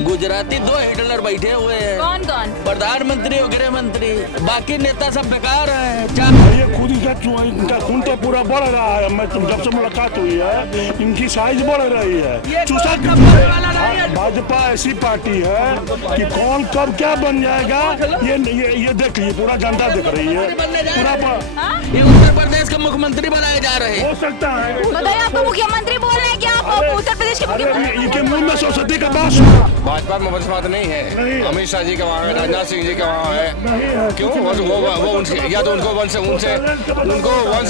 Gujarati 2 Hitler बैठे हुए हैं। कौन कौन? प्रधानमंत्री और गृह मंत्री, बाकी नेता सब बेकार है। ये खुद इनका खून तो पूरा बढ़ रहा है। मैं जब से मुलाकात हुई है इनकी साइज बढ़ रही है। भाजपा ऐसी पार्टी है कि कौन कब क्या बन जाएगा ये देख लीजिए, पूरा जनता देख रही है। पूरा ये उत्तर प्रदेश के मुख्यमंत्री बनाए जा रहे हैं। हो सकता है। बताइए, आपको मुख्यमंत्री बोल रहे हैं कि आप उत्तर प्रदेश के मुख्यमंत्री? इनके मुंह में सरस्वती का बात। भाजपा में बसपा नहीं है। अमित शाह जी का वहाँ है, राजनाथ सिंह जी का वहाँ है। क्यों वो उनसे, या तो उनको वंश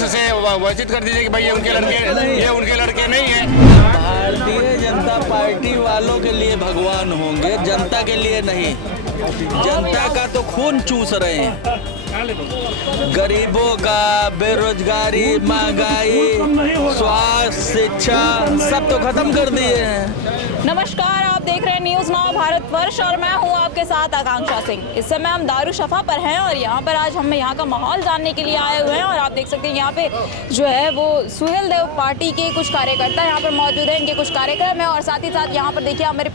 से वंचित कर दीजिए कि भाई ये उनके लड़के नहीं है। भारतीय जनता पार्टी वालों के लिए भगवान होंगे, जनता के लिए नहीं। जनता का तो खून चूस रहे हैं। गरीबों का, बेरोजगारी, महंगाई, स्वास्थ्य, शिक्षा सब तो खत्म कर दिए हैं। नमस्कार, आप देख रहे हैं न्यूज़ नाउ भारतवर्ष और मैं हूं आपके साथ आकांक्षा सिंह। इस समय हम दारुशफा पर हैं और यहाँ पर आज हम यहाँ का माहौल जानने के लिए आए हुए हैं। और आप देख सकते हैं यहाँ पे जो है वो सुहेल देव पार्टी के कुछ कार्यकर्ता यहाँ पर मौजूद हैं, इनके कुछ कार्यक्रम है। और साथ ही साथ यहाँ पर देखिए, आप मेरे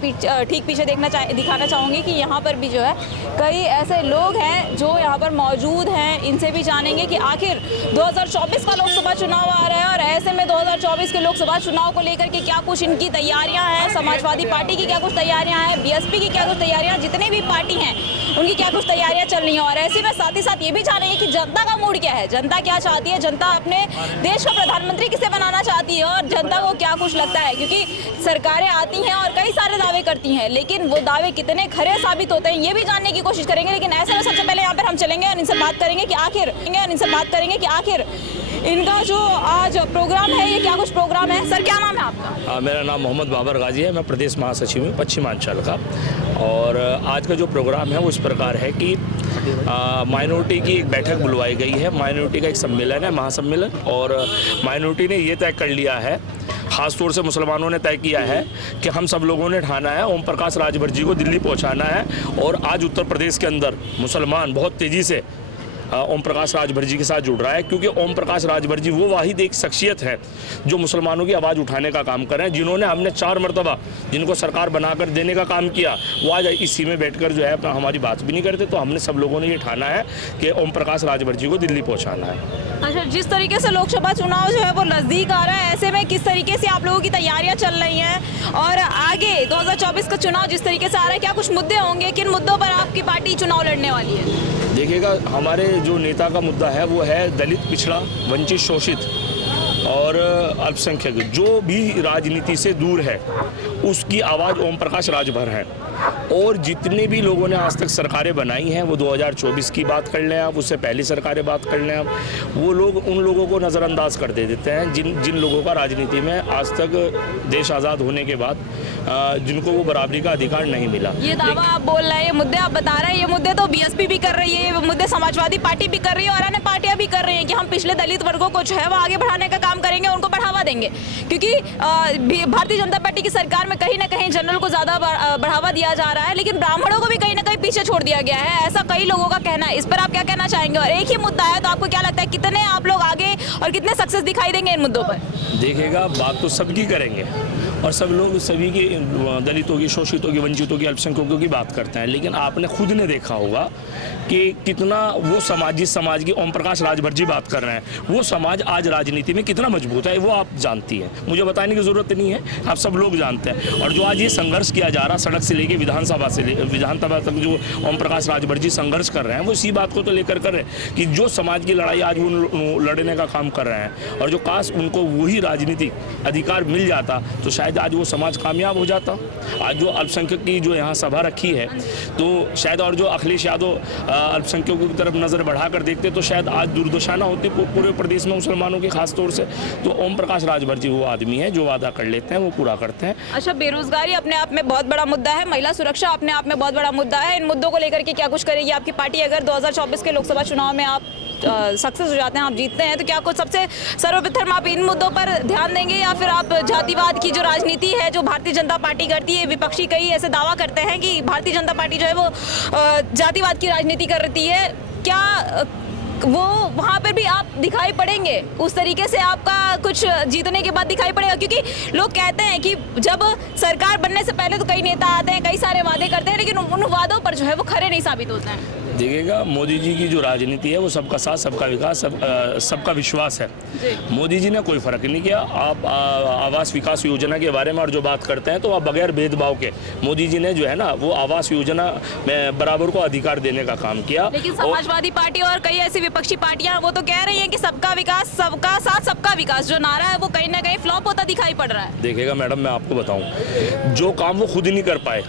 ठीक पीछे दिखाना चाहूँगी कि यहाँ पर भी जो है कई ऐसे लोग हैं जो यहाँ पर मौजूद हैं। इनसे भी जानेंगे कि आखिर 2024 का लोकसभा चुनाव आ रहा है और ऐसे में 2024 के लोकसभा चुनाव को लेकर के क्या कुछ इनकी तैयारियां हैं, समाजवादी पार्टी की क्या कुछ तैयारियां हैं, बीएसपी की क्या कुछ तैयारियां, जितने भी पार्टी हैं उनकी क्या कुछ तैयारियां चल रही हैं। और ऐसे में साथ ही साथ ये भी जानेंगे कि जनता का मूड क्या है, जनता क्या चाहती है, जनता अपने देश का प्रधानमंत्री किसे बनाना चाहती है और जनता को क्या कुछ लगता है। क्योंकि सरकारें आती हैं और कई सारे दावे करती हैं, लेकिन वो दावे कितने खरे साबित होते हैं ये भी जानने की कोशिश करेंगे। लेकिन ऐसे में सबसे पहले यहाँ पर हम चलेंगे और इनसे बात करेंगे कि आखिर इनका जो आज प्रोग्राम है ये क्या कुछ प्रोग्राम है। सर, क्या नाम है आपका? मेरा नाम मोहम्मद बाबर गाजी है। मैं प्रदेश महासचिव हूँ पश्चिमांचल का। और आज का जो प्रोग्राम है वो इस प्रकार है कि माइनॉरिटी की एक बैठक बुलवाई गई है। माइनॉरिटी का एक सम्मेलन है, महासम्मेलन। और माइनॉरिटी ने ये तय कर लिया है, खासतौर से मुसलमानों ने तय किया है कि हम सब लोगों ने ठाना है ओम प्रकाश राजभर जी को दिल्ली पहुंचाना है। और आज उत्तर प्रदेश के अंदर मुसलमान बहुत तेज़ी से ओम प्रकाश राजभर जी के साथ जुड़ रहा है, क्योंकि ओम प्रकाश राजभर जी वो वाहिद एक शख्सियत है जो मुसलमानों की आवाज़ उठाने का काम कर रहे हैं, जिन्होंने हमने 4 मरतबा जिनको सरकार बनाकर देने का काम किया, वो आज इसी में बैठकर जो है हमारी बात भी नहीं करते। तो हमने सब लोगों ने ये ठाना है कि ओम प्रकाश राजभर जी को दिल्ली पहुँचाना है। अच्छा, जिस तरीके से लोकसभा चुनाव जो है वो नज़दीक आ रहा है, ऐसे में किस तरीके से आप लोगों की तैयारियां चल रही हैं और आगे 2024 का चुनाव जिस तरीके से आ रहा है, क्या कुछ मुद्दे होंगे, किन मुद्दों पर आपकी पार्टी चुनाव लड़ने वाली है? देखिएगा, हमारे जो नेता का मुद्दा है वो है दलित, पिछड़ा, वंचित, शोषित और अल्पसंख्यक, जो भी राजनीति से दूर है उसकी आवाज़ ओम प्रकाश राजभर है। और जितने भी लोगों ने आज तक सरकारें बनाई हैं, वो 2024 की बात कर लें आप, उससे पहली सरकारें बात कर लें आप, वो लोग उन लोगों को नज़रअंदाज कर दे देते हैं जिन लोगों का राजनीति में आज तक देश आज़ाद होने के बाद जिनको वो बराबरी का अधिकार नहीं मिला। ये दावा आप बोल रहे हैं, ये मुद्दे आप बता रहे हैं, ये मुद्दे तो बीएसपी भी कर रही है, ये मुद्दे समाजवादी पार्टी भी कर रही है और अन्य पार्टियां भी कर रही हैं कि हम पिछले दलित वर्गों को जो है वो आगे बढ़ाने का काम करेंगे, उनको बढ़ावा देंगे। क्योंकि भारतीय जनता पार्टी की सरकार में कहीं ना कहीं जनरल को ज़्यादा बढ़ावा दिया जा रहा है, लेकिन ब्राह्मणों को भी कहीं ना कहीं पीछे छोड़ दिया गया है, ऐसा कई लोगों का कहना है। इस पर आप क्या कहना चाहेंगे? और एक ही मुद्दा है, तो आपको क्या लगता है कितने आप लोग आगे और कितने सक्सेस दिखाई देंगे इन मुद्दों पर? देखिएगा, बात तो सबकी करेंगे और सब लोग सभी की, दलितों की, शोषितों की, वंचितों की, अल्पसंख्यकों की बात करते हैं। लेकिन आपने खुद ने देखा होगा कि कितना वो जिस समाज की ओम प्रकाश राजभर जी बात कर रहे हैं, वो समाज आज राजनीति में कितना मजबूत है, वो आप जानती हैं, मुझे बताने की ज़रूरत नहीं है, आप सब लोग जानते हैं। और जो आज ये संघर्ष किया जा रहा, सड़क से लेके विधानसभा तक जो ओम प्रकाश राजभर जी संघर्ष कर रहे हैं, वो इसी बात को तो लेकर कर रहे हैं कि जो समाज की लड़ाई आज वो लड़ने का काम कर रहे हैं। और जो काश उनको वही राजनीतिक अधिकार मिल जाता तो शायद आज वो समाज कामयाब हो जाता। आज जो अल्पसंख्यक की जो यहाँ सभा रखी है, तो शायद और जो अखिलेश यादव अल्पसंख्यकों की तरफ नज़र बढ़ाकर देखते तो शायद आज दुर्दशा ना होती पूरे प्रदेश में मुसलमानों की खास तौर से। तो ओम प्रकाश राजभर जी वो आदमी है जो वादा कर लेते हैं वो पूरा करते हैं। अच्छा, बेरोजगारी अपने आप में बहुत बड़ा मुद्दा है, महिला सुरक्षा अपने आप में बहुत बड़ा मुद्दा है। इन मुद्दों को लेकर के क्या कुछ करेगी आपकी पार्टी अगर 2024 के लोकसभा चुनाव में आप सक्सेस हो जाते हैं, आप जीतते हैं, तो क्या कुछ सबसे सर्वप्रथम आप इन मुद्दों पर ध्यान देंगे या फिर आप जातिवाद की जो राजनीति है जो भारतीय जनता पार्टी करती है, विपक्षी कई ऐसे दावा करते हैं कि भारतीय जनता पार्टी जो है वो जातिवाद की राजनीति करती है, क्या वो वहाँ पर भी आप दिखाई पड़ेंगे, उस तरीके से आपका कुछ जीतने के बाद दिखाई पड़ेगा? क्योंकि लोग कहते हैं कि जब सरकार बनने से पहले तो कई नेता आते हैं, कई सारे वादे करते हैं, लेकिन उन वादों पर जो है वो खरे नहीं साबित होते हैं। देखिएगा, मोदी जी की जो राजनीति है वो सबका साथ, सबका विकास, सबका विश्वास है। मोदी जी ने कोई फर्क नहीं किया। आप आवास विकास योजना के बारे में और जो बात करते हैं तो आप बगैर भेदभाव के, मोदी जी ने जो है ना वो आवास योजना में बराबर को अधिकार देने का काम किया। लेकिन समाजवादी पार्टी और कई ऐसी विपक्षी पार्टियां वो तो कह रही हैं कि सबका विकास, सबका साथ, सबका विकास जो नारा है वो कहीं ना कहीं फ्लॉप होता दिखाई पड़ रहा है। देखिएगा मैडम, मैं आपको बताऊं, जो काम वो खुद ही नहीं कर पाए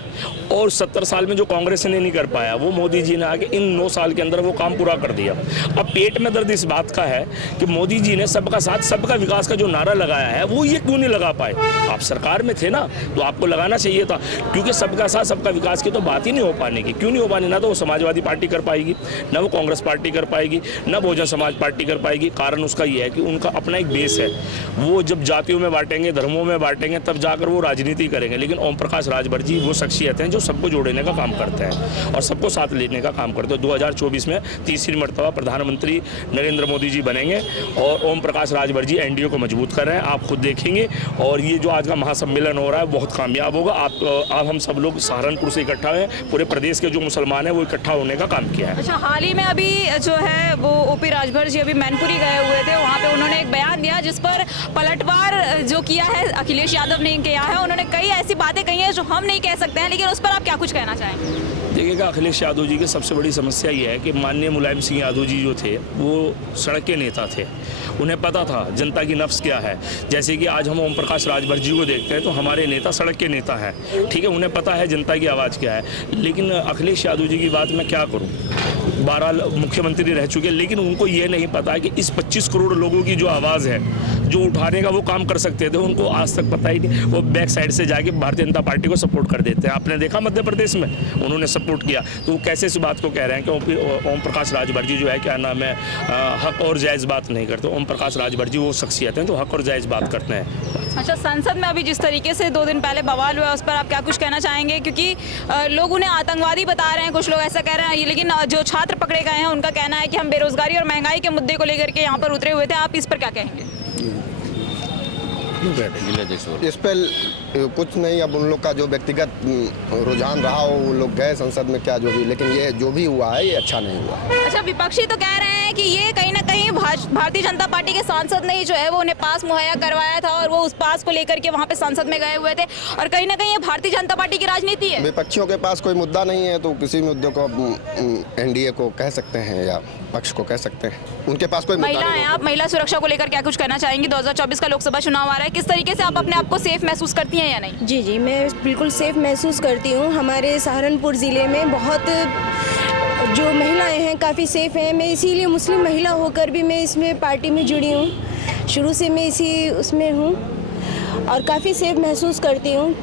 और 70 साल में जो कांग्रेस ने नहीं कर पाया, वो मोदी जी ने आके इन 9 साल के अंदर वो काम पूरा कर दिया। अब पेट में दर्द इस बात का है कि मोदी जी ने सबका साथ, सबका विकास का जो नारा लगाया है वो ये क्यों नहीं लगा पाए? आप सरकार में थे ना, तो आपको लगाना चाहिए था, क्योंकि सबका साथ, सबका विकास की तो बात ही नहीं हो पाने की। क्यों नहीं हो पानी? ना तो वो समाजवादी पार्टी कर पाएगी, ना वो कांग्रेस पार्टी कर पाएगी, ना बहुजन समाज पार्टी कर पाएगी। कारण उसका ये है कि उनका अपना एक बेस है। वो जब जातियों में बांटेंगे, धर्मों में बांटेंगे, तब जाकर वो राजनीति करेंगे। लेकिन ओम प्रकाश राजभर जी वो शख्सियत हैं जो सबको जोड़ने का काम करते हैं और सबको साथ लेने का काम करते हैं। 2024 में तीसरी मर्तबा प्रधानमंत्री नरेंद्र मोदी जी बनेंगे और ओम प्रकाश राजभर जी एनडीए को मजबूत कर रहे हैं, आप खुद देखेंगे। और ये जो आज का महासम्मेलन हो रहा है बहुत कामयाब होगा। आप हम सब लोग सहारनपुर से इकट्ठा हुए, पूरे प्रदेश के जो मुसलमान हैं वो इकट्ठा होने का काम किया है। अच्छा, हाल ही में अभी जो है वो ओपी राजभर जी अभी मैनपुरी गए हुए थे, वहाँ पे उन्होंने एक बयान दिया जिस पर पलटवार जो किया है अखिलेश यादव ने किया है। उन्होंने कई ऐसी बातें कही हैं जो हम नहीं कह सकते हैं, लेकिन उस पर आप क्या कुछ कहना चाहेंगे? देखिएगा, अखिलेश यादव जी की सबसे बड़ी समस्या ये है कि माननीय मुलायम सिंह यादव जी जो थे वो सड़क के नेता थे। उन्हें पता था जनता की नफ्स क्या है। जैसे कि आज हम ओम प्रकाश राजभर जी को देखते हैं तो हमारे नेता सड़क के नेता हैं, ठीक है, उन्हें पता है जनता की आवाज़ क्या है। लेकिन अखिलेश यादव जी की बात मैं क्या करूँ, 12 मुख्यमंत्री रह चुके, लेकिन उनको ये नहीं पता कि इस 25 करोड़ लोगों की जो आवाज़ है, जो उठाने का वो काम कर सकते थे, उनको आज तक पता ही नहीं। वो बैक साइड से जाके भारतीय जनता पार्टी को सपोर्ट कर देते हैं। आपने देखा मध्य प्रदेश में उन्होंने सपोर्ट किया, तो वो कैसे इस बात को कह रहे हैं कि ओम प्रकाश राजभर जी जो है क्या नाम है हक और जायज़ बात नहीं करते। ओम प्रकाश राजभर जी वो शख्सियत हैं जो हक और जायज़ बात करते हैं। अच्छा, संसद में अभी जिस तरीके से 2 दिन पहले बवाल हुआ, उस पर आप क्या कुछ कहना चाहेंगे? क्योंकि लोग उन्हें आतंकवादी बता रहे हैं, कुछ लोग ऐसा कह रहे हैं, लेकिन जो छात्र पकड़े गए हैं उनका कहना है कि हम बेरोजगारी और महंगाई के मुद्दे को लेकर के यहाँ पर उतरे हुए थे। आप इस पर क्या कहेंगे? इस पर कुछ नहीं, अब उन लोग का जो व्यक्तिगत रुझान रहा हो, वो लोग गए संसद में, क्या जो भी, लेकिन ये जो भी हुआ है ये अच्छा नहीं हुआ। अच्छा, विपक्षी तो कह रहे हैं कि ये कहीं ना कहीं भारतीय जनता पार्टी के सांसद ने ही जो है वो उन्हें पास मुहैया करवाया था और वो उस पास को लेकर के वहाँ पे संसद में गए हुए थे, और कहीं ना कहीं ये भारतीय जनता पार्टी की राजनीति है। विपक्षियों के पास कोई मुद्दा नहीं है तो किसी मुद्दे को एनडीए को कह सकते हैं या पक्ष को कह सकते हैं, उनके पास कोई मुद्दा नहीं। महिला हैं आप, महिला सुरक्षा को लेकर क्या कुछ कहना चाहेंगी? 2024 का लोकसभा चुनाव आ रहा है, किस तरीके से आप अपने आप को सेफ महसूस करती हैं या नहीं? जी जी, मैं बिल्कुल सेफ महसूस करती हूँ। हमारे सहारनपुर ज़िले में बहुत जो महिलाएं हैं काफ़ी सेफ हैं। मैं इसीलिए मुस्लिम महिला होकर भी मैं इसमें पार्टी में जुड़ी हूँ, शुरू से मैं इसी उसमें हूँ और काफ़ी सेफ महसूस करती हूँ।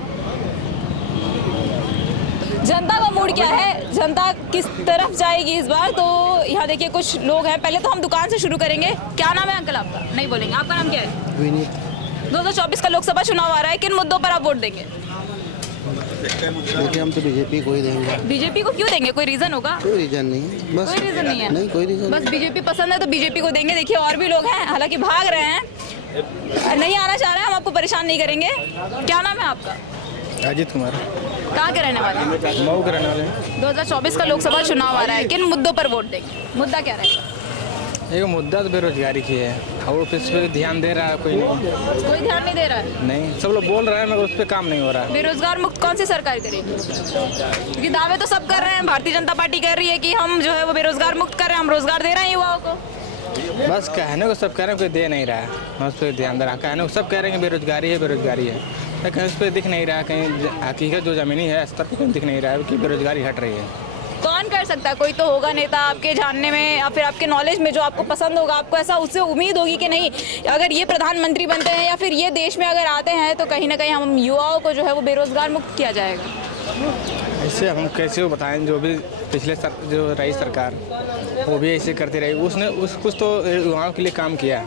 जनता का मूड क्या है, जनता किस तरफ जाएगी इस बार? तो यहाँ देखिए कुछ लोग हैं, पहले तो हम दुकान से शुरू करेंगे। क्या नाम है अंकल आपका? नहीं बोलेंगे, आपका नाम क्या है? विनीत। 2024 का लोकसभा चुनाव आ रहा है, किन मुद्दों पर आप वोट देंगे? देखिए, हम तो बीजेपी को ही देंगे। बीजेपी को क्यों देंगे? कोई रीजन होगा? कोई रीजन नहीं है, बस कोई रीजन नहीं है, नहीं कोई रीजन, बस बीजेपी पसंद है तो बीजेपी को देंगे। देखिए और भी लोग हैं, हालांकि भाग रहे हैं, नहीं आना चाह रहे हैं, हम आपको परेशान नहीं करेंगे। क्या नाम है आपका? अजीत कुमार। कहाँ के रहने वाले? मऊ के रहने वाले। 2024 का लोकसभा चुनाव आ रहा है, किन मुद्दों पर वोट देंगे? मुद्दा क्या रहेगा? एक मुद्दा तो बेरोजगारी की है, और उस पर ध्यान दे रहा है कोई नहीं। कोई ध्यान नहीं दे रहा है? नहीं, सब लोग बोल रहे हैं मगर उस पर काम नहीं हो रहा है। बेरोजगार मुक्त कौन सी सरकार करेगी? क्योंकि दावे तो सब कर रहे हैं, भारतीय जनता पार्टी कह रही है कि हम जो है वो बेरोजगार मुक्त कर रहे हैं, हम रोजगार दे रहे हैं युवाओं को। बस कहने को सब कह रहे हैं, कोई दे नहीं रहा है, मैं उस पर ध्यान दे रहा। कहने को सब कह रहे हैं बेरोजगारी है बेरोजगारी है, लेकिन उस पर दिख नहीं रहा है, कहीं हकीकत जो ज़मीनी है स्तर पर कहीं दिख नहीं रहा है कि बेरोजगारी हट रही है। कौन कर सकता है? कोई तो होगा नेता आपके जानने में या फिर आपके नॉलेज में जो आपको पसंद होगा, आपको ऐसा उससे उम्मीद होगी कि नहीं अगर ये प्रधानमंत्री बनते हैं या फिर ये देश में अगर आते हैं तो कहीं ना कहीं हम युवाओं को जो है वो बेरोजगार मुक्त किया जाएगा। ऐसे हम कैसे बताएं, जो भी पिछले जो रही सरकार वो भी ऐसे करती रही, उसने कुछ तो युवाओं के लिए काम किया।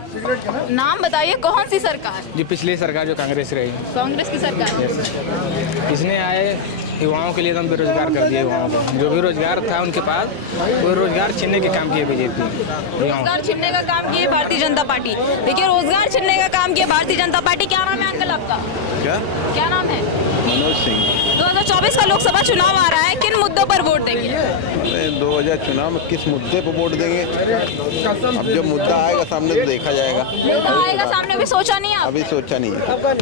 नाम बताइए, कौन सी सरकार? जो पिछली सरकार जो कांग्रेस रही, कांग्रेस की सरकार। इसने आए युवाओं के लिए एकदम बेरोजगार कर दिया युवाओं को। जो भी रोजगार था उनके पास वो रोजगार छीनने के काम किए बीजेपी। रोजगार छीनने का काम किए भारतीय जनता पार्टी। देखिए, रोजगार छीनने का काम किया भारतीय जनता पार्टी। क्या नाम है अंकल आपका? क्या नाम है? मनोज सिंह। 2024 का लोकसभा चुनाव आ रहा है, किन मुद्दों पर वोट देंगे? 2000 चुनाव में किस मुद्दे पर वोट देंगे? अब जब मुद्दा आएगा सामने तो देखा जाएगा। मुद्दा आएगा सामने, अभी सोचा नहीं है? अभी सोचा नहीं है,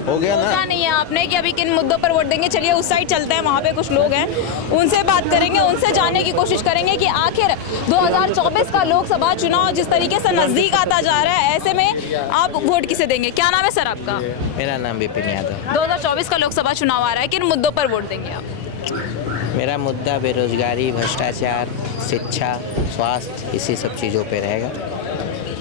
हो गया ना। सोचा नहीं है आपने कि अभी किन मुद्दों पर वोट देंगे। चलिए उस साइड चलते हैं, वहाँ पे कुछ लोग हैं, उनसे बात करेंगे, उनसे जानने की कोशिश करेंगे कि आखिर 2024 का लोकसभा चुनाव जिस तरीके से नजदीक आता जा रहा है, ऐसे में आप वोट किसे देंगे? क्या नाम है सर आपका? मेरा नाम विपिन यादव। 2024 का लोकसभा चुनाव आ रहा है, किन मुद्दों पर वोट देंगे आप? मेरा मुद्दा बेरोजगारी, भ्रष्टाचार, शिक्षा, स्वास्थ्य, इसी सब चीज़ों पे रहेगा।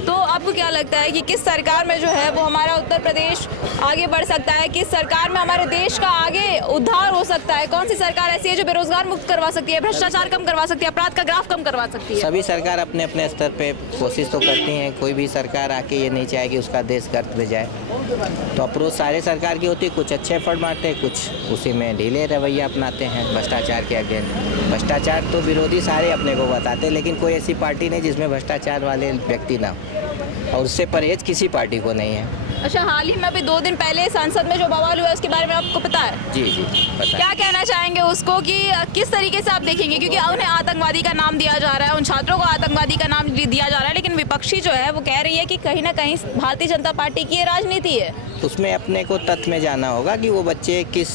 तो आपको क्या लगता है कि किस सरकार में जो है वो हमारा उत्तर प्रदेश आगे बढ़ सकता है? किस सरकार में हमारे देश का आगे उद्धार हो सकता है? कौन सी सरकार ऐसी है जो बेरोजगार मुक्त करवा सकती है, भ्रष्टाचार कम करवा सकती है, अपराध का ग्राफ कम करवा सकती है? सभी सरकार अपने अपने स्तर पे कोशिश तो करती हैं। कोई भी सरकार आके ये नहीं चाहेगी उसका देश गर्त में जाए। तो अप्रोच सारे सरकार की होती है, कुछ अच्छे एफर्ट मारते हैं, कुछ उसी में ढीले रवैया अपनाते हैं भ्रष्टाचार के अगेंस्ट। भ्रष्टाचार तो विरोधी सारे अपने को बताते हैं, लेकिन कोई ऐसी पार्टी नहीं जिसमें भ्रष्टाचार वाले व्यक्ति ना हो, और उससे परहेज किसी पार्टी को नहीं है। अच्छा, हाल ही में अभी 2 दिन पहले संसद में जो बवाल हुआ उसके बारे में आपको पता है? जी पता है। क्या कहना चाहेंगे उसको कि किस तरीके से आप देखेंगे? क्योंकि उन्हें आतंकवादी का नाम दिया जा रहा है, उन छात्रों को आतंकवादी का नाम दिया जा रहा है, लेकिन विपक्षी जो है वो कह रही है कि कहीं ना कहीं भारतीय जनता पार्टी की ये राजनीति है। उसमें अपने को तथ्य में जाना होगा कि वो बच्चे किस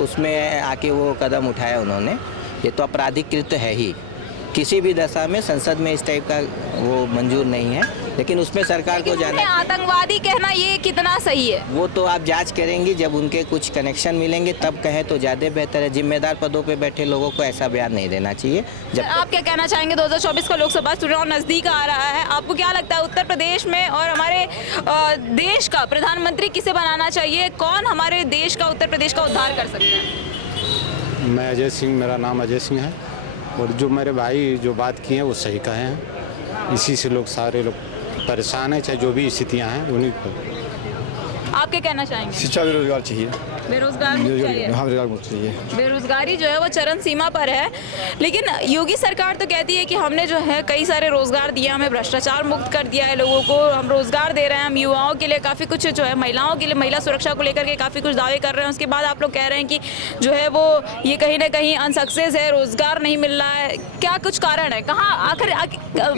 उसमें आके वो कदम उठाया उन्होंने। ये तो आपराधिक कृत्य है ही, किसी भी दशा में संसद में इस टाइप का वो मंजूर नहीं है, लेकिन उसमें सरकार को जाना। आतंकवादी कहना ये कितना सही है? वो तो आप जांच करेंगी, जब उनके कुछ कनेक्शन मिलेंगे तब कहें तो ज़्यादा बेहतर है। जिम्मेदार पदों पे बैठे लोगों को ऐसा बयान नहीं देना चाहिए। जब आप क्या कहना चाहेंगे? 2024 का लोकसभा चुनाव नजदीक आ रहा है, आपको क्या लगता है उत्तर प्रदेश में और हमारे देश का प्रधानमंत्री किसे बनाना चाहिए? कौन हमारे देश का, उत्तर प्रदेश का उद्धार कर सकता है? मैं अजय सिंह, मेरा नाम अजय सिंह है, और जो मेरे भाई जो बात की हैं वो सही कहे हैं। इसी से लोग सारे लोग परेशान हैं, चाहे जो भी स्थितियां हैं उन्हीं पर। आप क्या कहना चाहेंगे? शिक्षा बेरोजगार चाहिए, बेरोजगार मुक्त चाहिए। हाँ, बेरोजगार मुक्त चाहिए। बेरोजगारी जो है वो चरम सीमा पर है, लेकिन योगी सरकार तो कहती है कि हमने जो है कई सारे रोजगार दिया, हमें भ्रष्टाचार मुक्त कर दिया है लोगों को, हम रोजगार दे रहे हैं, हम युवाओं के लिए काफ़ी कुछ जो है, महिलाओं के लिए, महिला सुरक्षा को लेकर के काफ़ी कुछ दावे कर रहे हैं। उसके बाद आप लोग कह रहे हैं कि जो है वो ये कहीं ना कहीं अनसक्सेस है, रोजगार नहीं मिल रहा है। क्या कुछ कारण है? कहाँ आखिर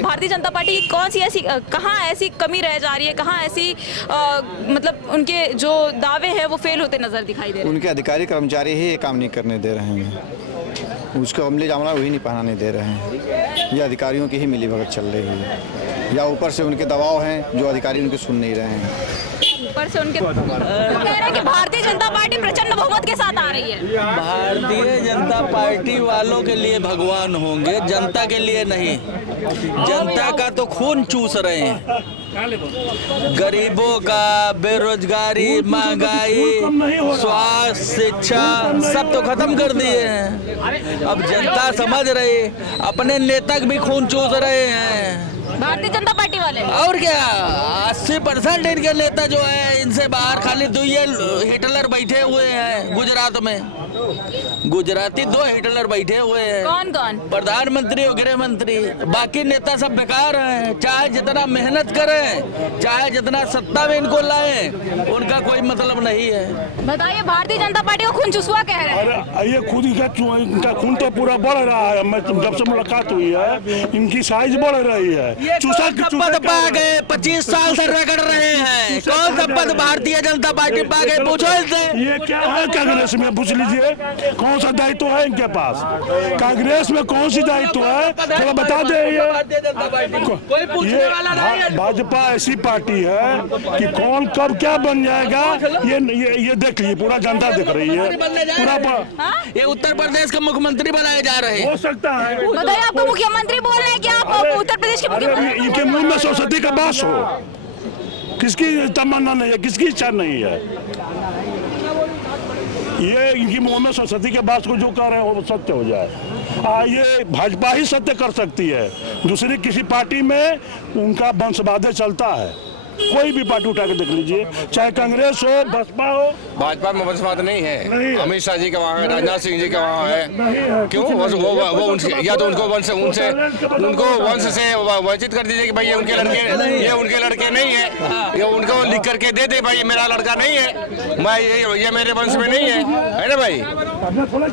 भारतीय जनता पार्टी की कौन सी ऐसी, कहाँ ऐसी कमी रह जा रही है, कहाँ ऐसी मतलब उनके जो दावे हैं वो फेल होते नजर दिखाई दे रहे हैं? उनके अधिकारी कर्मचारी ही ये काम नहीं करने दे रहे हैं, उसको अमली जामला वही नहीं पहनाने दे रहे हैं। ये अधिकारियों की ही मिलीभगत चल रही है, या ऊपर से उनके दबाव हैं जो अधिकारी उनके सुन नहीं रहे हैं। ऊपर से उनके कह रहे हैं कि भारतीय जनता पार्टी प्रचंड बहुमत के साथ आ रही है। भारतीय जनता पार्टी वालों के लिए भगवान होंगे, जनता के लिए नहीं। जनता का तो खून चूस रहे हैं, गरीबों का, बेरोजगारी, महंगाई, स्वास्थ्य, शिक्षा सब तो खत्म कर दिए हैं। अब जनता समझ रही, अपने नेता भी खून चूस रहे हैं भारतीय जनता पार्टी वाले। और क्या, 80% इनके नेता जो है, इनसे बाहर खाली 2 हिटलर बैठे हुए हैं गुजरात में। गुजराती 2 हिटलर बैठे हुए हैं। कौन कौन? प्रधानमंत्री और गृह मंत्री। बाकी नेता सब बेकार हैं, चाहे जितना मेहनत करें, चाहे जितना सत्ता में इनको लाएं, उनका कोई मतलब नहीं है। बताइए, भारतीय जनता पार्टी को खून चूसवा कह रहे हैं। अरे ये खुद इनका खून तो पूरा बढ़ रहा है। मैं जब से मुलाकात हुई है, इनकी साइज बढ़ रही है। पद पा गए, 25 साल से रगड़ रहे हैं। कौन सा पद भारतीय जनता पार्टी पा गए? पूछो इनसे। ये क्या है कांग्रेस में? पूछ लीजिए, कौन सा दायित्व है इनके पास? कांग्रेस में कौन सी दायित्व है, थोड़ा बता दे। ये भाजपा ऐसी पार्टी है कि कौन कब क्या बन जाएगा ये देख लीजिए, पूरा जनता देख रही है। पूरा ये उत्तर प्रदेश का मुख्यमंत्री बनाए जा रहे हैं। हो सकता है। बताइए, आपको मुख्यमंत्री बोल रहे हैं कि आप उत्तर प्रदेश के मुख्यमंत्री? इनके मुंह में सरस्वती का वास हो, किसकी तमन्ना नहीं है, किसकी इच्छा नहीं है। ये इनकी मुंह में सरस्वती के वास को जो कह रहे हैं वो सत्य हो जाए। ये भाजपा ही सत्य कर सकती है, दूसरी किसी पार्टी में उनका वंशवाद चलता है। कोई भी पार्टी उठा के देख लीजिए, चाहे कांग्रेस हो, बसपा हो। भाजपा में वंशवाद नहीं नहीं है। है। अमित शाह जी का वहाँ है, राजनाथ सिंह जी का वहाँ है। क्यों वो उनसे या तो उनको वंश उनसे उनको वंश से वंचित कर दीजिए कि भाई ये उनके लड़के नहीं है, ये उनको लिख करके दे दे भाई ये मेरा लड़का नहीं है, मैं ये मेरे वंश में नहीं है ना भाई।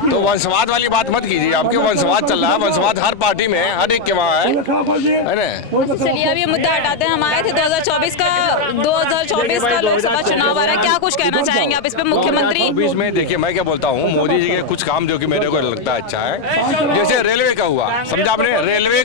तो वंशवाद वाली बात मत कीजिए, आपके वंशवाद चल रहा है, वंशवाद हर पार्टी में हर एक के वहाँ है ना। चलिए अब ये मुद्दा हटाते हैं। हम आए थे 2024 का लोकसभा चुनाव आ रहा है, क्या कुछ कहना चाहेंगे आप इस पे? मुख्यमंत्री 2024 में देखिए मैं क्या बोलता हूँ, मोदी जी के कुछ काम जो कि मेरे को लगता है अच्छा है, जैसे रेलवे का हुआ, समझा आपने, रेलवे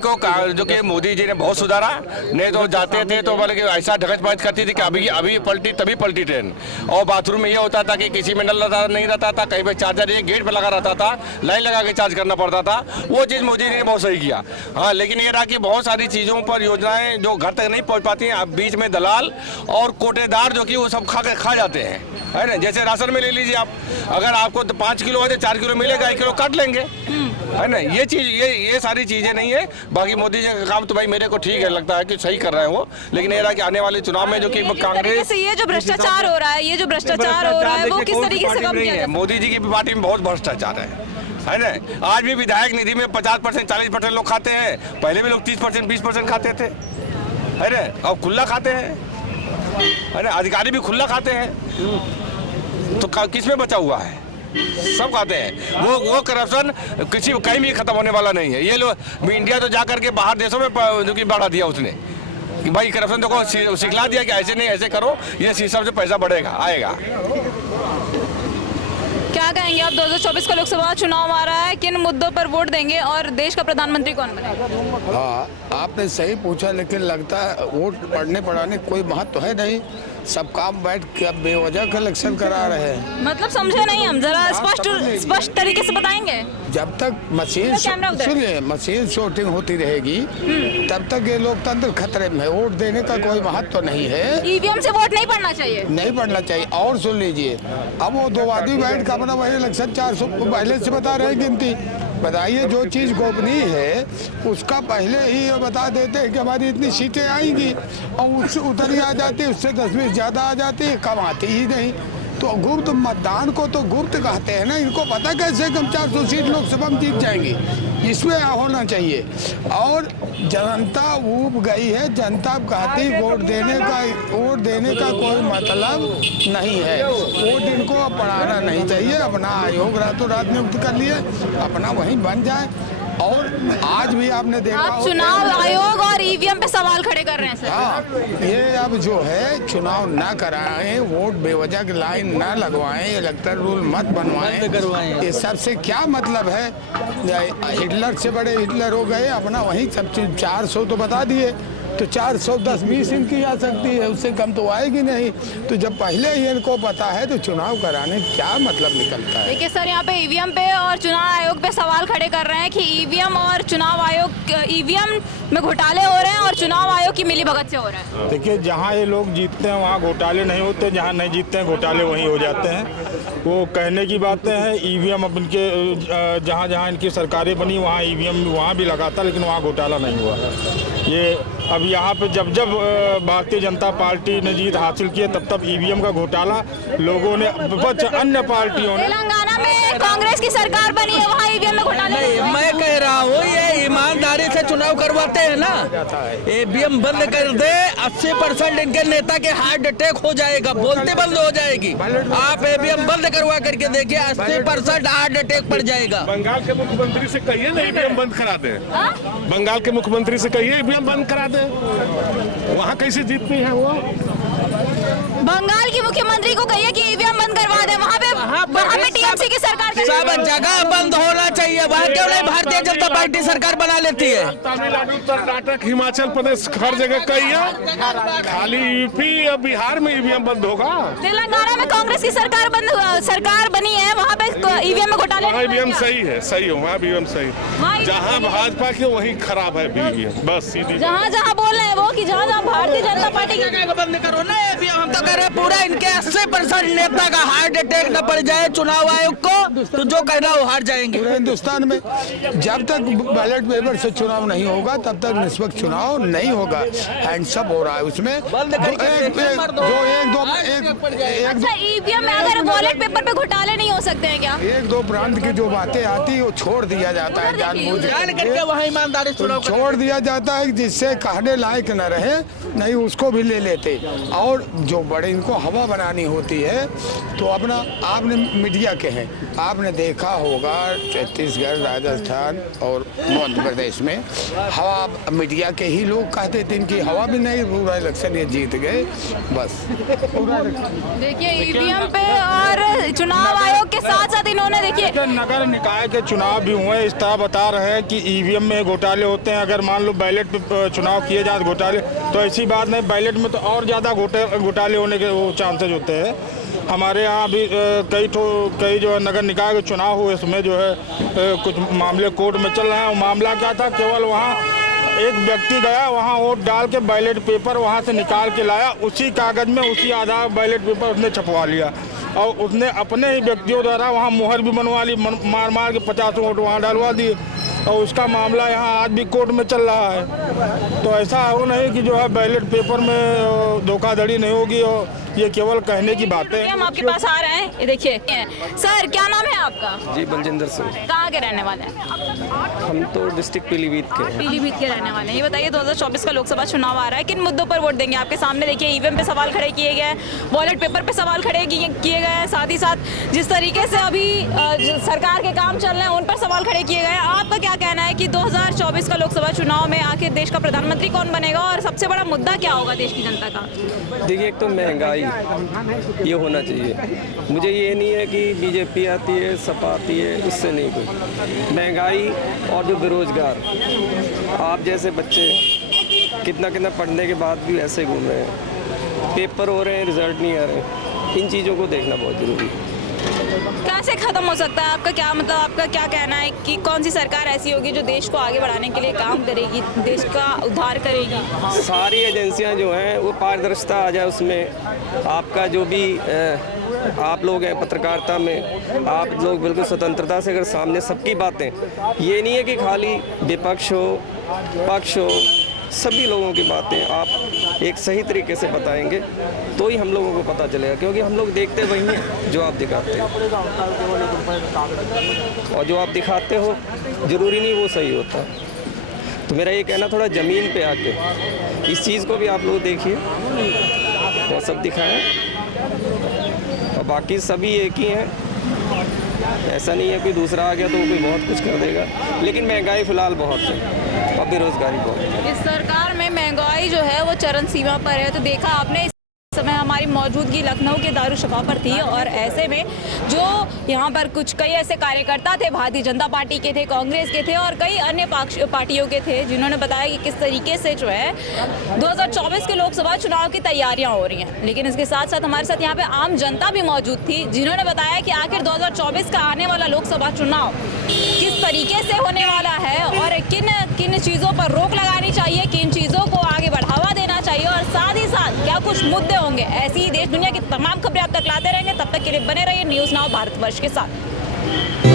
को जो कि मोदी जी ने बहुत सुधारा। नहीं तो जाते थे तो बल्कि ऐसा ढगच पगच करती थी कि अभी पलटी तभी पलटी ट्रेन। और बाथरूम में ये होता था कि किसी में नल नहीं रहता था, कहीं पे चार्जर एक गेट पे लगा रहता था, लाइन लगा के चार्ज करना पड़ता था। वो चीज़ मोदी जी ने बहुत सही किया। हाँ, लेकिन ये रहा कि बहुत सारी चीज़ों पर योजनाएं जो घर तक नहीं पहुंच पाती हैं, अब बीच में दलाल और कोटेदार जो कि वो सब खा जाते हैं, है ना। जैसे राशन में ले लीजिए आप, अगर आपको 5 किलो है तो 4 किलो मिलेगा, 1 किलो काट लेंगे, है ना। ये चीज़ ये सारी चीज़ें नहीं है। बाकी मोदी जी का काम तो भाई मेरे को ठीक है, लगता है कि सही कर रहे हैं वो। लेकिन ये रहा कि आने वाले चुनाव में जो कि कांग्रेस, ये जो भ्रष्टाचार हो रहा है, वो किस तरीके से कम किया जाए? मोदी जी की पार्टी में बहुत भ्रष्टाचार है ना। आज भी विधायक निधि में 50% 40% लोग खाते हैं, पहले भी लोग 30% 20% खाते थे, है ना। अब खुला खाते हैं, है ना, अधिकारी भी खुला खाते हैं। तो किस में बचा हुआ है? सब खाते हैं। वो करप्शन कहीं भी खत्म होने वाला नहीं है। ये लोग इंडिया तो जा करके बाहर देशों में जो कि बढ़ा दिया उसने कि भाई करप्शन देखो सिखला दिया कि ऐसे नहीं ऐसे करो, ये सिस्टम से पैसा बढ़ेगा आएगा। क्या कहेंगे आप? 2024 का लोकसभा चुनाव आ रहा है, किन मुद्दों पर वोट देंगे और देश का प्रधानमंत्री कौन बनेगा? हाँ, आपने सही पूछा, लेकिन लगता है वोट पढ़ने पढ़ाने कोई महत्व है नहीं। सब काम बैठ के अब बेवजह कलेक्शन करा रहे हैं। मतलब समझे नहीं हम, जरा स्पष्ट तरीके से बताएंगे। जब तक मशीन सुनिए मशीन शॉटिंग होती रहेगी तब तक ये लोकतंत्र खतरे में है। वोट देने का कोई महत्व नहीं है। ईवीएम से वोट नहीं पड़ना चाहिए, नहीं पड़ना चाहिए। और सुन लीजिए, अब वो 2 आदमी बैठ कर अपना वही इलेक्शन 400 पहले से बता रहे हैं गिनती। बताइए, जो चीज़ गोपनीय है उसका पहले ही ये बता देते हैं कि हमारी इतनी सीटें आएंगी, और उससे उधर ही आ जाती है, उससे 10-20 ज़्यादा आ जाती है, कम आती ही नहीं। तो गुप्त मतदान को तो गुप्त कहते हैं ना। इनको पता कैसे कि हम 400 सीट लोकसभा में जीत जाएंगे, इसमें होना चाहिए। और जनता ऊब गई है, जनता कहती वोट देने का कोई मतलब नहीं है। वोट इनको पढ़ाना नहीं चाहिए। अपना आयोग रातों रात नियुक्त कर लिए, अपना वहीं बन जाए। और आज भी आपने देखा, आप चुनाव आयोग और ईवीएम पे सवाल खड़े कर रहे हैं सर। हाँ, ये अब जो है चुनाव ना कराएं, वोट बेवजह की लाइन ना लगवाएं, इलेक्टोरल रूल मत बनवाएं, ये सबसे क्या मतलब है? हिटलर से बड़े हिटलर हो गए, अपना वहीं सब चीज 400 तो बता दिए, तो 410-20 इनकी आ सकती है, उससे कम तो आएगी नहीं। तो जब पहले ही इनको पता है तो चुनाव कराने क्या मतलब निकलता है? देखिए सर, यहाँ पे ईवीएम पे और चुनाव आयोग पे सवाल खड़े कर रहे हैं कि ईवीएम और चुनाव आयोग, ईवीएम में घोटाले हो रहे हैं और चुनाव आयोग की मिलीभगत से हो रहा है। देखिए, जहाँ ये लोग जीतते हैं वहाँ घोटाले नहीं होते, जहाँ नहीं जीतते हैं घोटाले वहीं हो जाते हैं। वो कहने की बातें हैं। ईवीएम अब इनके जहाँ जहाँ इनकी सरकारें बनी वहाँ ईवीएम वहाँ भी लगा था, लेकिन वहाँ घोटाला नहीं हुआ। ये अब यहाँ पे जब भारतीय जनता पार्टी ने जीत हासिल की तब ईवीएम का घोटाला लोगों ने, अन्य पार्टियों ने। तेलंगाना में कांग्रेस की सरकार बनी है, वहाँ ईवीएम में घोटाला नहीं। मैं कह रहा हूँ ये ईमानदारी से चुनाव करवाते हैं ना। ईवीएम बंद कर दे, 80% इनके नेता के हार्ट अटैक हो जाएगा, बोलते बंद हो जाएगी। आप ईवीएम बंद करवा करके देखिए, 80% हार्ट अटैक पड़ जाएगा। बंगाल के मुख्यमंत्री से कहिए ना ईवीएम बंद करा दे। बंगाल के मुख्यमंत्री से कहिए ईवीएम बंद करा दे, वहाँ कैसे जीतती है वो। बंगाल की मुख्यमंत्री को कहिए कि ईवीएम बंद करवा दे, वहाँ पे टीएमसी की सरकार सब जगह बंद होना चाहिए। वहाँ क्यों नहीं भारतीय जनता पार्टी सरकार बना लेती है? तमिलनाडु, कर्नाटक, हिमाचल प्रदेश, हर जगह कहिए। खाली यूपी और बिहार में ईवीएम बंद होगा। तेलंगाना में कांग्रेस की सरकार बनी है, वहाँ पे ईवीएम में घोटाले। ईवीएम सही है, सही है, वहाँ ईवीएम सही। जहाँ भाजपा के वहीं खराब है ईवीएम, बस सीधी। जहाँ बोल रहे हैं वो कि जहाँ भारतीय जनता पार्टी की बंद करो ना ईवीएम। हम तो कह रहे हैं पूरा इनके 80% नेता का हार्ट अटैक न पड़ जाए चुनाव आयोग को, तो जो कहना वो हार जाएंगे। पूरे हिंदुस्तान हिंदुस्तान में। जब तक बैलेट पेपर से चुनाव नहीं होगा तब तक निष्पक्ष चुनाव नहीं होगा। हैंडसअप हो रहा है उसमें। अच्छा, ईवीएम में अगर बैलेट पेपर पे घोटाले नहीं हो सकते हैं क्या? एक दो प्रांत की जो बातें आती है वो छोड़ दिया जाता है जानबूझ के, वहाँ ईमानदारी छोड़ दिया जाता है जिससे कहने लायक न रहे, नहीं उसको भी ले लेते। और जो बड़े इनको हवा बनानी होती है तो अपना आपने मीडिया के हैं, आपने देखा होगा छत्तीसगढ़, राजस्थान और मध्य प्रदेश में हवा मीडिया के ही लोग कहते थे इनकी हवा भी नहीं, पूरा इलेक्शन ये जीत गए बस। देखिए ईवीएम पे और चुनाव आयोग के साथ साथ इन्होंने देखिए नगर निकाय के चुनाव भी हुए, इस तरह बता रहे हैं कि ईवीएम में घोटाले होते हैं। अगर मान लो बैलेट पे चुनाव किए जाए घोटाले, तो ऐसी बात नहीं, बैलेट में तो और ज़्यादा घोटाले होने के वो चांसेज होते हैं। हमारे यहाँ भी कई जो है नगर निकाय के चुनाव हुए, उसमें जो है कुछ मामले कोर्ट में चल रहे हैं। वो मामला क्या था, केवल वहाँ एक व्यक्ति गया, वहाँ वोट डाल के बैलेट पेपर वहाँ से निकाल के लाया, उसी कागज़ में उसी आधार बैलेट पेपर उसने छपवा लिया और उसने अपने ही व्यक्तियों द्वारा वहाँ मुहर भी बनवा ली, मार मार के 50 वोट वहाँ डलवा दिए और उसका मामला यहाँ आज भी कोर्ट में चल रहा है। तो ऐसा हो नहीं कि जो है बैलेट पेपर में धोखाधड़ी नहीं होगी और ये केवल कहने की बात है। हम आपके पास आ रहे हैं, ये देखिए सर, क्या नाम है आपका? जी बलजिंदर सिंह। कहाँ के रहने वाले हैं? हम तो डिस्ट्रिक्ट पीलीभीत के हैं। पीलीभीत के रहने वाले हैं। ये बताइए 2024 का लोकसभा चुनाव आ रहा है, किन मुद्दों पर वोट देंगे? आपके सामने देखिए ईवीएम पे सवाल खड़े किए गए हैं, बैलेट पेपर पे सवाल खड़े किए गए हैं, साथ ही साथ जिस तरीके से अभी सरकार के काम चल रहे हैं उन पर सवाल खड़े किए गए हैं। आपका क्या कहना है कि 2024 का लोकसभा चुनाव में आखिर देश का प्रधानमंत्री कौन बनेगा और सबसे बड़ा मुद्दा क्या होगा देश की जनता का? देखिए, एक तो महंगाई ये होना चाहिए। मुझे ये नहीं है कि बीजेपी आती है, सपा आती है, इससे नहीं कोई। महंगाई और जो बेरोजगार, आप जैसे बच्चे कितना कितना पढ़ने के बाद भी ऐसे घूम रहे हैं, पेपर हो रहे हैं, रिजल्ट नहीं आ रहे, इन चीज़ों को देखना बहुत ज़रूरी है। कैसे खत्म हो सकता है? आपका क्या मतलब, आपका क्या कहना है कि कौन सी सरकार ऐसी होगी जो देश को आगे बढ़ाने के लिए काम करेगी, देश का उद्धार करेगी? सारी एजेंसियां जो हैं वो पारदर्शिता आ जाए उसमें। आपका जो भी आप लोग हैं पत्रकारिता में, आप लोग बिल्कुल स्वतंत्रता से अगर सामने सबकी बातें, ये नहीं है कि खाली विपक्ष हो पक्ष हो, सभी लोगों की बातें आप एक सही तरीके से बताएंगे तो ही हम लोगों को पता चलेगा, क्योंकि हम लोग देखते वही हैं जो आप दिखाते हैं और जो आप दिखाते हो ज़रूरी नहीं वो सही होता। तो मेरा ये कहना, थोड़ा ज़मीन पे आके इस चीज़ को भी आप लोग देखिए और सब दिखाएं, और बाकी सभी एक ही हैं। ऐसा नहीं है कोई दूसरा आ गया तो कोई बहुत कुछ कर देगा, लेकिन महंगाई फ़िलहाल बहुत है और बेरोज़गारी बहुत है। इस सरकार में महंगाई जो है वो चरम सीमा पर है। तो देखा आपने, इस समय हमारी मौजूदगी लखनऊ के दारुशफ़ा पर थी और ऐसे में जो यहाँ पर कुछ कई ऐसे कार्यकर्ता थे, भारतीय जनता पार्टी के थे, कांग्रेस के थे और कई अन्य पार्टियों के थे, जिन्होंने बताया कि किस तरीके से जो है 2024 के लोकसभा चुनाव की तैयारियां हो रही हैं। लेकिन इसके साथ साथ हमारे साथ यहाँ पे आम जनता भी मौजूद थी, जिन्होंने बताया कि आखिर 2024 का आने वाला लोकसभा चुनाव किस तरीके से होने वाला है और किन किन चीज़ों पर रोक लगानी चाहिए, किन चीज़ों को आगे बढ़ावा देना चाहिए और साथ ही साथ क्या कुछ मुद्दे होंगे। ऐसी ही देश दुनिया की तमाम खबरें आप तक लाते रहेंगे। तब तक के लिए बने रहिए न्यूज़ नाउ भारतवर्ष के साथ।